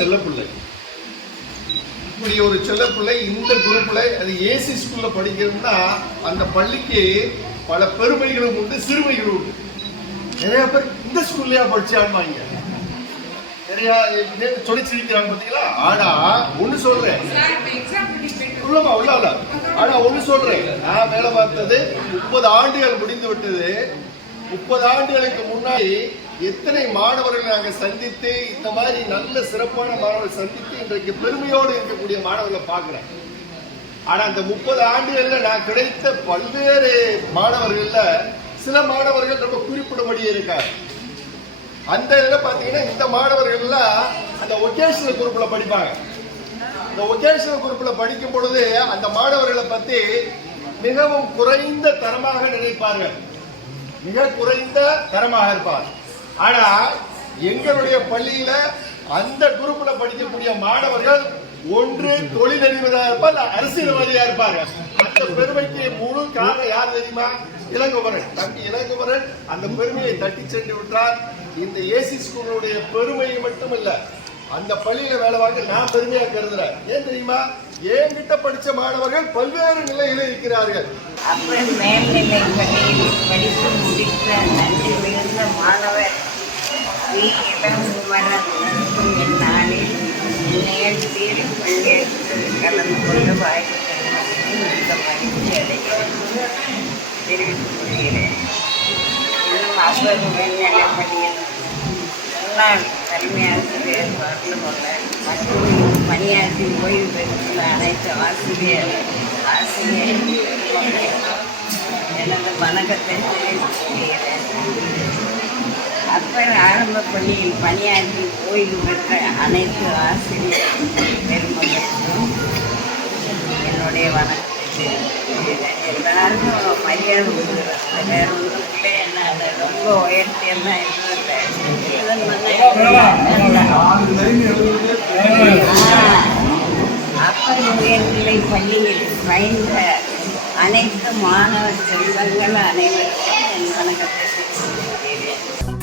செல்லப்பிள்ளை. இப்படி ஒரு செல்லப்பிள்ளை இந்த குரூப்ல அது ஏசி ஸ்கூல்ல படிக்கிறதுனா அந்த பள்ளிக்கு பல பெருமைகளும் உண்டு, சிறுமைகளும் உண்டு. நிறைய பேர் இந்த ஸ்கூல்லயா படிச்சாங்க நிறைய சொல்லிச்சிருக்கிறாங்க பார்த்தீங்களா. ஆனா ஒண்ணு சொல்றேன், உள்ளமா உள்ள ஆனா ஒண்ணு சொல்றேன், நான் வேலை பார்த்தது 30 ஆண்டுகள் முடிந்து விட்டது. 30 ஆண்டுகளுக்கு முன்னாடி எத்தனை மாணவர்களை நாங்கள் சந்தித்து இந்த மாதிரி நல்ல சிறப்பான மாணவர்கள் சந்தித்து இன்றைக்கு பெருமையோடு இருக்கக்கூடிய மாணவர்களை பார்க்கிறேன். ஆனா அந்த 30 ஆண்டுகள்ல நான் கிடைத்த பல்வேறு மாணவர்கள்ல சில மாணவர்கள் ரொம்ப குறிப்பிடபடி இருக்காங்க. அந்த இதுல பாத்தீங்கன்னா இந்த மாணவர்கள்ல அந்த ஒகேஷனல் குரூப்ல படிப்பாங்க. இந்த ஒகேஷனல் குரூப்ல படிக்கும் பொழுது அந்த மாணவர்களை பத்தி மிகவும் குறைந்த தரமாக நினைப்பார்கள், மிக குறைந்த தரமாக இருப்பார். ஆனா எங்களுடைய பள்ளியில அந்த குரூப்ல படிக்கக்கூடிய மாணவர்கள் ஒன்று தொழிலதிபராக இருப்பார், அரசியல்வாதியா இருப்பாங்க. அந்த பெருமைக்கு முழு காரணம் யார் தெரியுமா? இளங்குமரன், தம்பி இளங்குமரன் அந்த பெருமையை தட்டி சென்று விட்டார். இந்த ஏசி ஸ்கூலுடைய பெருமையை மட்டும் இல்ல, அந்த பள்ளியில வேலை வாங்க நான் பெருமையா கருதுறேன். ஏன் தெரியுமா? என்கிட்ட படிச்ச மாணவர்கள் பல்வேறு நிலைகளில் இருக்கிறார்கள். அப்புறம் மேல்நிலை பள்ளியில் படித்து முடித்த நன்றி மிகுந்த மாணவர் இளங்குமரன் நடத்தும் இந்நாளில் நிகழ்ச்சியில் பங்கேற்று கலந்து கொண்டு வாய்ப்பு மிக மகிழ்ச்சி அடைகிறேன் தெரிவித்துக் கொள்கிறேன். இன்னும் அப்பர் மேல்நிலை பள்ளியில் முன்னாள் தலைமை ஆசிரியர் வரலுமல்ல மற்றும் பணியாற்றி ஓய்வு பெற்றுள்ள அனைத்து ஆசிரியர் எனது வணக்கத்தை தெரிவித்துக் கொள்கிறேன். அப்பர் ஆரம்ப பள்ளியில் பணியாற்றி ஓய்வு பெற்ற அனைத்து ஆசிரியர் பெருமக்களுக்கும் என்னுடைய வணக்கத்தை எல்லாருக்கும் மரியாதை கொடுக்குறது. வேற ஒன்றுக்குள்ளே என்ன ரொம்ப உயர்த்தியெல்லாம் அப்பர் உயர்நிலை பள்ளியில் பயின்ற அனைத்து மாணவ செல்வங்கள் அனைவருக்கும் என் வணக்கத்தை தெரிவித்துக் கொள்கிறேன்.